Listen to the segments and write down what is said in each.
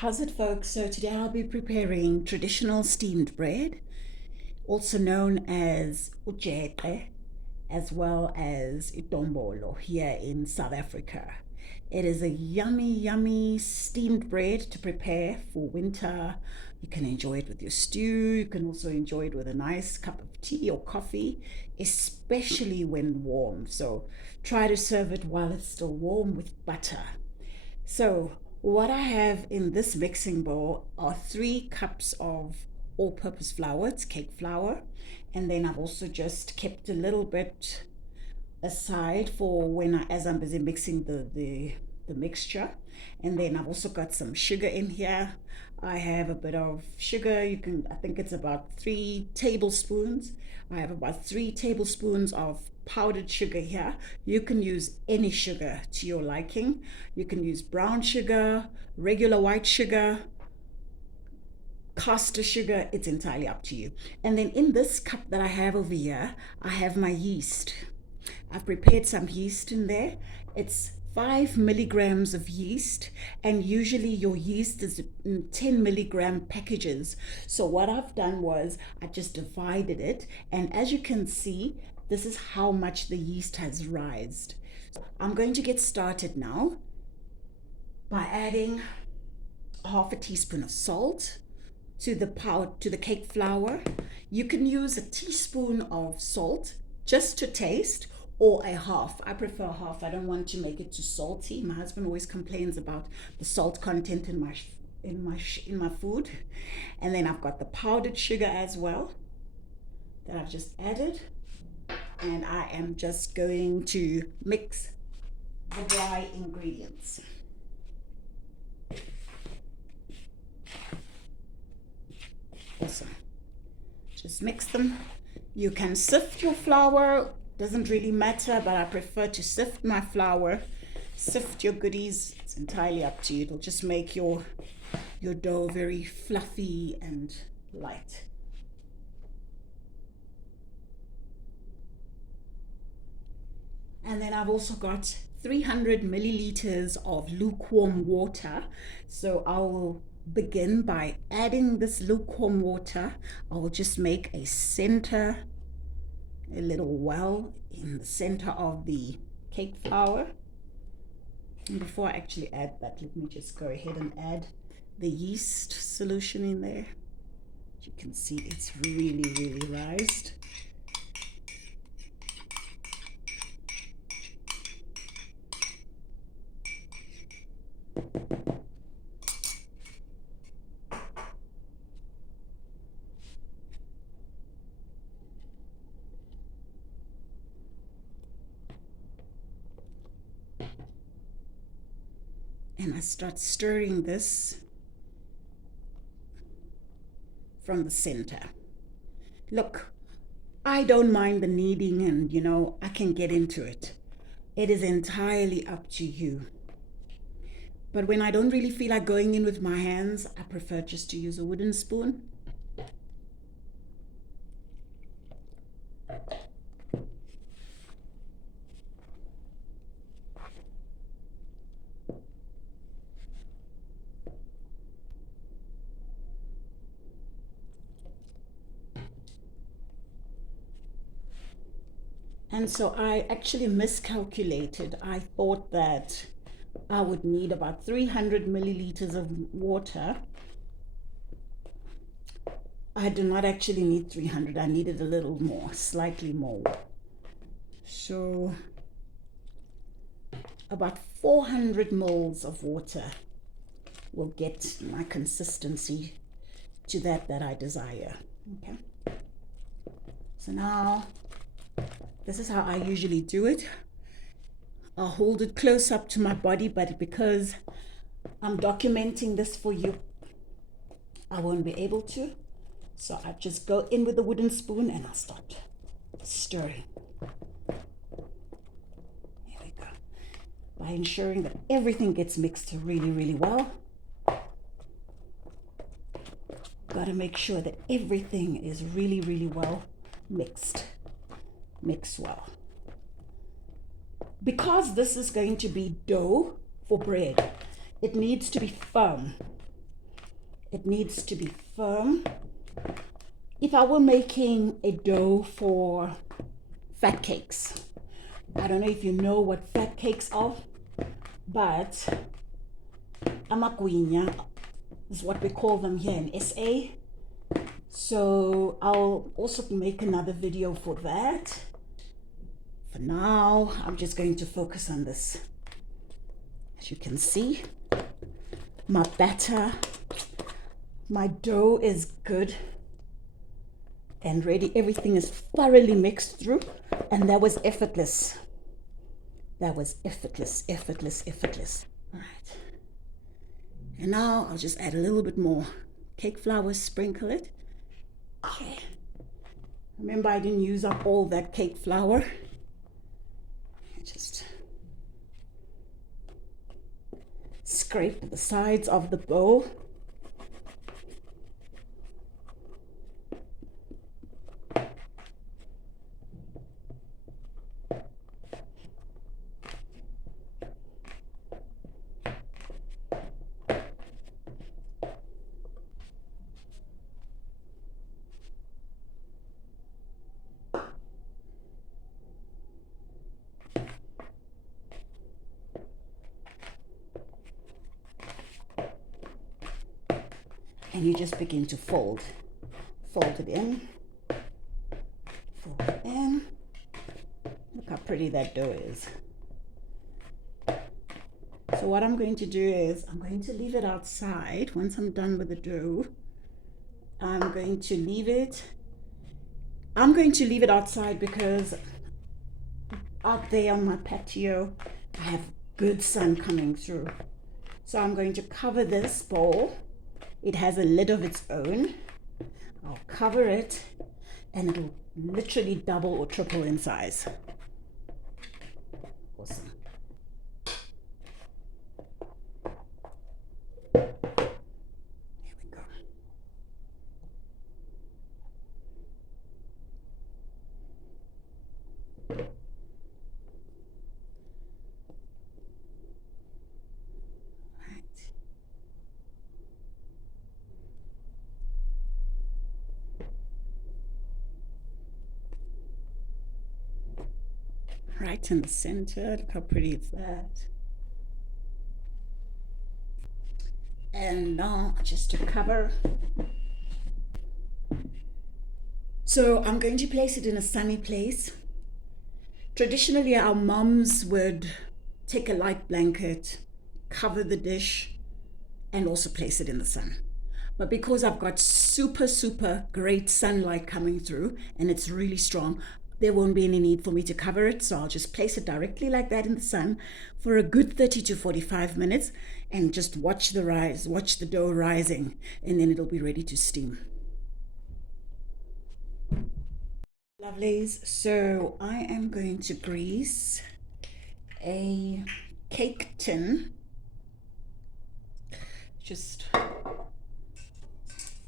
How's it, folks? So today I'll be preparing traditional steamed bread, also known as ujeqe, as well as itombolo here in South Africa. It is a yummy, yummy steamed bread to prepare for winter. You can enjoy it with your stew. You can also enjoy it with a nice cup of tea or coffee, especially when warm. So try to serve it while it's still warm with butter. So what I have in this mixing bowl are 3 cups of all-purpose flour. It's cake flour. And then I've also just kept a little bit aside for as I'm busy mixing the mixture. And then I've also got some sugar in here. I have a bit of sugar. I think it's about 3 tablespoons. I have about 3 tablespoons of powdered sugar here. You can use any sugar to your liking. You can use brown sugar, regular white sugar, caster sugar. It's entirely up to you. And then in this cup that I have over here, I have my yeast. I've prepared some yeast in there. It's 5 milligrams of yeast, and usually your yeast is in 10 milligram packages. So what I've done was I just divided it, and as you can see, this is how much the yeast has risen. I'm going to get started now by adding half a teaspoon of salt to the cake flour. You can use a teaspoon of salt just to taste, or a half. I prefer half. I don't want to make it too salty. My husband always complains about the salt content in my food. And then I've got the powdered sugar as well that I've just added. And I am just going to mix the dry ingredients. Awesome. Just mix them. You can sift your flour, doesn't really matter, but I prefer to sift my flour. Sift your goodies, it's entirely up to you. It'll just make your dough very fluffy and light. And then I've also got 300 milliliters of lukewarm water. So I will begin by adding this lukewarm water. I will just make a little well in the center of the cake flour. And before I actually add that, let me just go ahead and add the yeast solution in there. As you can see, it's really, really rised. And I start stirring this from the center. Look, I don't mind the kneading, and I can get into it. It is entirely up to you. But when I don't really feel like going in with my hands, I prefer just to use a wooden spoon. And so I actually miscalculated. I thought that I would need about 300 milliliters of water. I do not actually need 300. I needed a little more, slightly more. So about 400 mils of water will get my consistency to that I desire. Okay. So now, this is how I usually do it. I'll hold it close up to my body, but because I'm documenting this for you, I won't be able to. So I just go in with the wooden spoon and I'll start stirring. There we go. By ensuring that everything gets mixed really, really well. Got to make sure that everything is really, really well mixed. Mix well. Because this is going to be dough for bread, it needs to be firm. It needs to be firm. If I were making a dough for fat cakes, I don't know if you know what fat cakes are, but amagwinya is what we call them here in SA. So I'll also make another video for that. For now, I'm just going to focus on this. As you can see, my batter, my dough is good and ready. Everything is thoroughly mixed through, and that was effortless. That was effortless, effortless, effortless. All right. And now I'll just add a little bit more cake flour, sprinkle it. Okay. Remember, I didn't use up all that cake flour. Just scrape the sides of the bowl. And you just begin to fold it in, fold it in. Look how pretty that dough is. So what I'm going to do is I'm going to leave it outside. Once I'm done with the dough, I'm going to leave it outside because out there on my patio, I have good sun coming through. So I'm going to cover this bowl. It has a lid of its own. I'll cover it and it'll literally double or triple in size. Awesome. Here we go. Right in the center. Look how pretty is that. And now just to cover. So I'm going to place it in a sunny place. Traditionally, our moms would take a light blanket, cover the dish, and also place it in the sun. But because I've got super great sunlight coming through and it's really strong, there won't be any need for me to cover it. So I'll just place it directly like that in the sun for a good 30 to 45 minutes and just watch the dough rising, and then it'll be ready to steam. Lovelies, so I am going to grease a cake tin. Just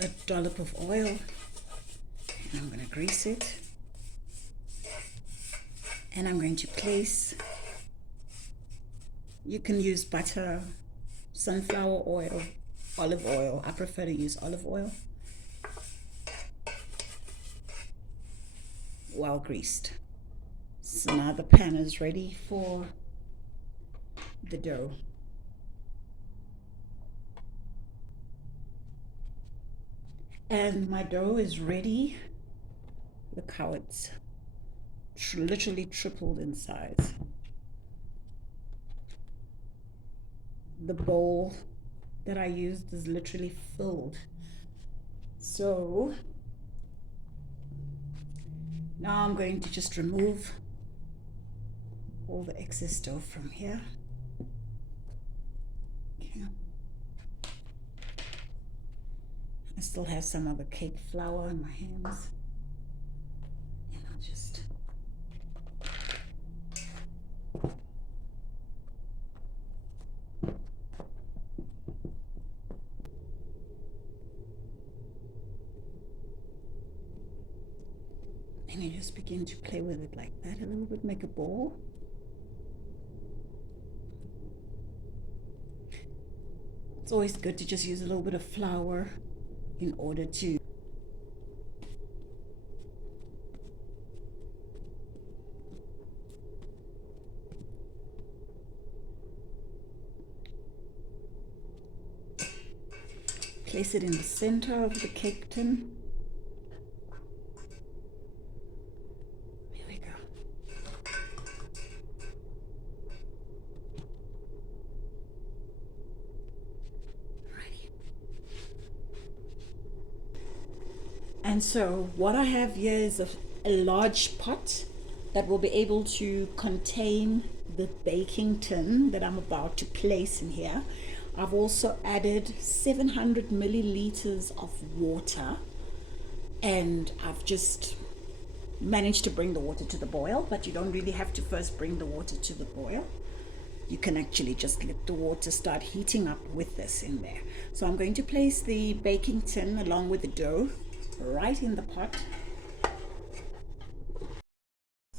a dollop of oil, and I'm going to grease it. And I'm going to place, you can use butter, sunflower oil, olive oil. I prefer to use olive oil. Well greased. So now the pan is ready for the dough. And my dough is ready. Look how it's literally tripled in size. The bowl that I used is literally filled. So now I'm going to just remove all the excess dough from here. Okay. I still have some of the cake flour in my hands. And I'll just and you just begin to play with it like that a little bit, make a ball. It's always good to just use a little bit of flour in order to place it in the center of the cake tin. There we go. Alrighty. And so what I have here is a large pot that will be able to contain the baking tin that I'm about to place in here. I've also added 700 milliliters of water, and I've just managed to bring the water to the boil, but you don't really have to first bring the water to the boil. You can actually just let the water start heating up with this in there. So I'm going to place the baking tin along with the dough right in the pot.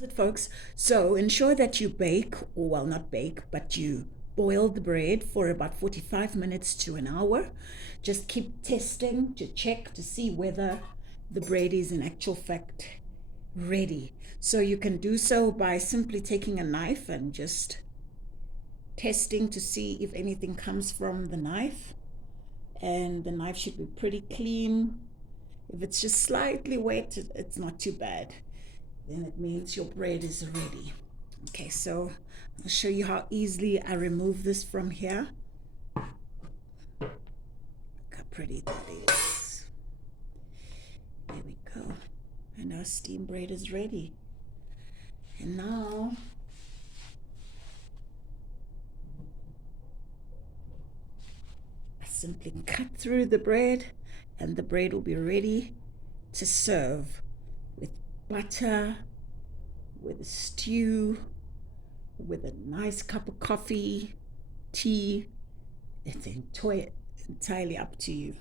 That's it, folks. So ensure that you bake, or well, not bake, but you boil the bread for about 45 minutes to an hour. Just keep testing to check to see whether the bread is in actual fact ready. So you can do so by simply taking a knife and just testing to see if anything comes from the knife. And the knife should be pretty clean. If it's just slightly wet, it's not too bad. Then it means your bread is ready. Okay, so I'll show you how easily I remove this from here. Look how pretty that is. There we go. And our steam bread is ready. And now I simply cut through the bread, and the bread will be ready to serve with butter, with a stew, with a nice cup of coffee, tea. It's entirely up to you.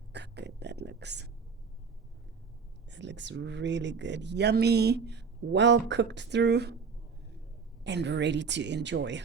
Look how good that looks. That looks really good. Yummy, well cooked through, and ready to enjoy.